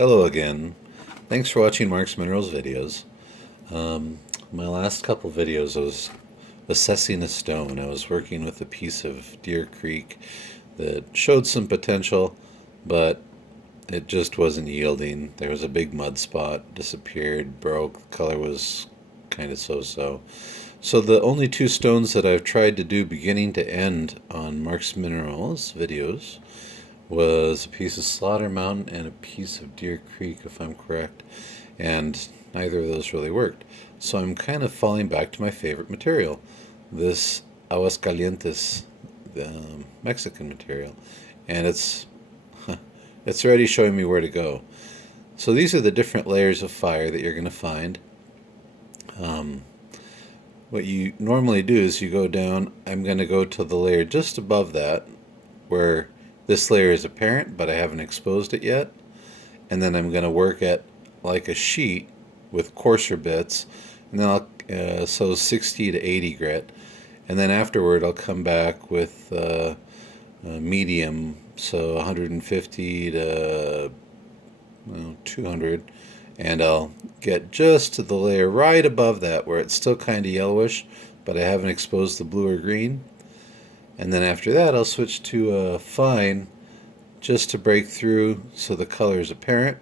Hello again. Thanks for watching Mark's Minerals videos. My last couple videos I was assessing a stone. I was working with a piece of Deer Creek that showed some potential, but it just wasn't yielding. There was a big mud spot, disappeared, broke, the color was kind of so-so. So the only two stones that I've tried to do beginning to end on Mark's Minerals videos was a piece of Slaughter Mountain and a piece of Deer Creek, if I'm correct, and neither of those really worked. So I'm kind of falling back to my favorite material, this Aguascalientes Mexican material, and it's already showing me where to go. So these are the different layers of fire that you're going to find. What you normally do is you go down. I'm going to go to the layer just above that, where this layer is apparent, but I haven't exposed it yet. And then I'm going to work at like a sheet with coarser bits, and then I'll so 60 to 80 grit. And then afterward, I'll come back with medium, so 150 to 200, and I'll get just to the layer right above that where it's still kind of yellowish, but I haven't exposed the blue or green. And then after that, I'll switch to a fine just to break through so the color is apparent,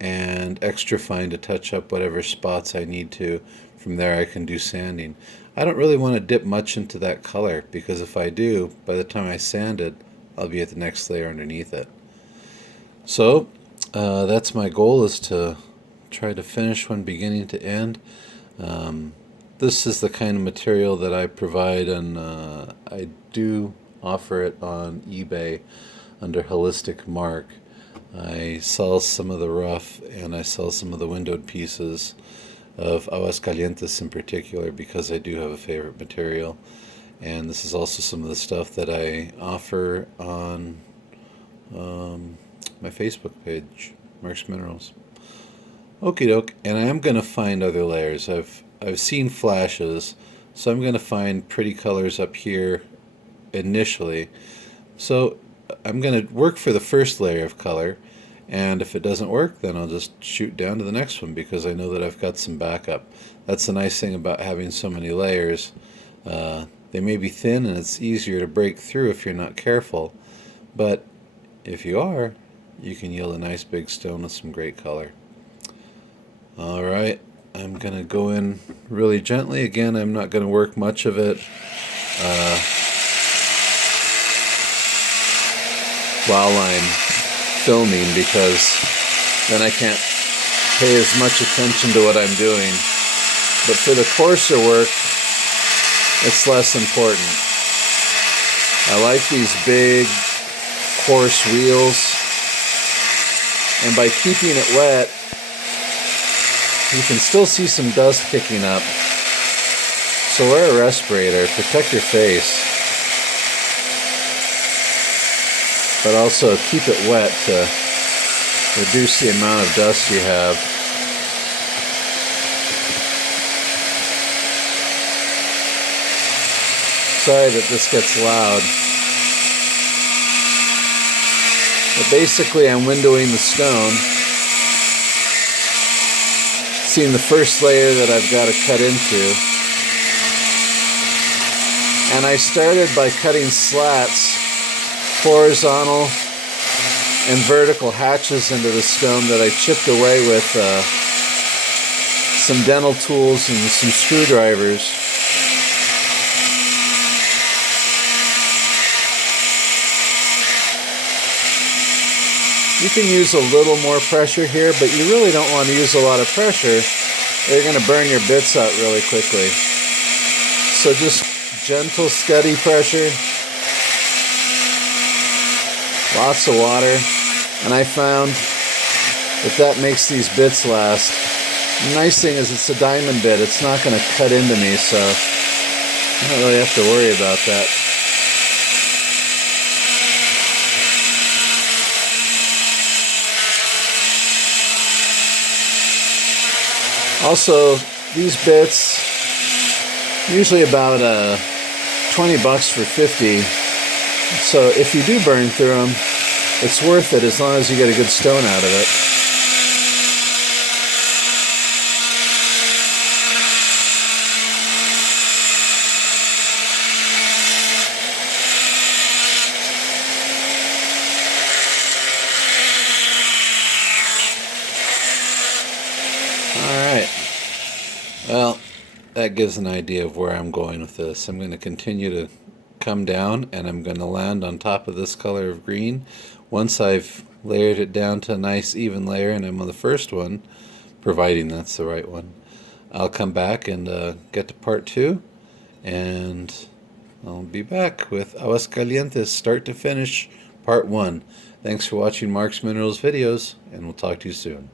and extra fine to touch up whatever spots I need to. From there I can do sanding. I don't really want to dip much into that color, because if I do, by the time I sand it, I'll be at the next layer underneath it. So that's my goal, is to try to finish one beginning to end. This is the kind of material that I provide, and I do offer it on eBay under Holistic Mark. I sell some of the rough, and I sell some of the windowed pieces of Aguascalientes in particular, because I do have a favorite material. And this is also some of the stuff that I offer on my Facebook page, Mark's Minerals. Okie doke, and I am going to find other layers. I've seen flashes, so I'm going to find pretty colors up here initially. So I'm going to work for the first layer of color, and if it doesn't work, then I'll just shoot down to the next one, because I know that I've got some backup. That's the nice thing about having so many layers. They may be thin, and it's easier to break through if you're not careful, but if you are, you can yield a nice big stone with some great color. Alright, I'm going to go in really gently. Again, I'm not going to work much of it while I'm filming, because then I can't pay as much attention to what I'm doing. But for the coarser work, it's less important. I like these big, coarse wheels, and by keeping it wet, you can still see some dust kicking up. So wear a respirator, protect your face, but also keep it wet to reduce the amount of dust you have. Sorry that this gets loud. But basically I'm windowing the stone, seeing the first layer that I've got to cut into. And I started by cutting slats, horizontal and vertical hatches into the stone that I chipped away with some dental tools and some screwdrivers. You can use a little more pressure here, but you really don't want to use a lot of pressure. You're going to burn your bits out really quickly. So just gentle, steady pressure. Lots of water. And I found that makes these bits last. The nice thing is it's a diamond bit. It's not going to cut into me, so I don't really have to worry about that. Also, these bits, usually about $20 for 50. So if you do burn through them, it's worth it as long as you get a good stone out of it. that gives an idea of where I'm going with this. I'm going to continue to come down, and I'm going to land on top of this color of green. Once I've layered it down to a nice even layer, and I'm on the first one, providing that's the right one, I'll come back and get to part 2, and I'll be back with Aguascalientes start to finish part 1. Thanks for watching Mark's Minerals videos, and we'll talk to you soon.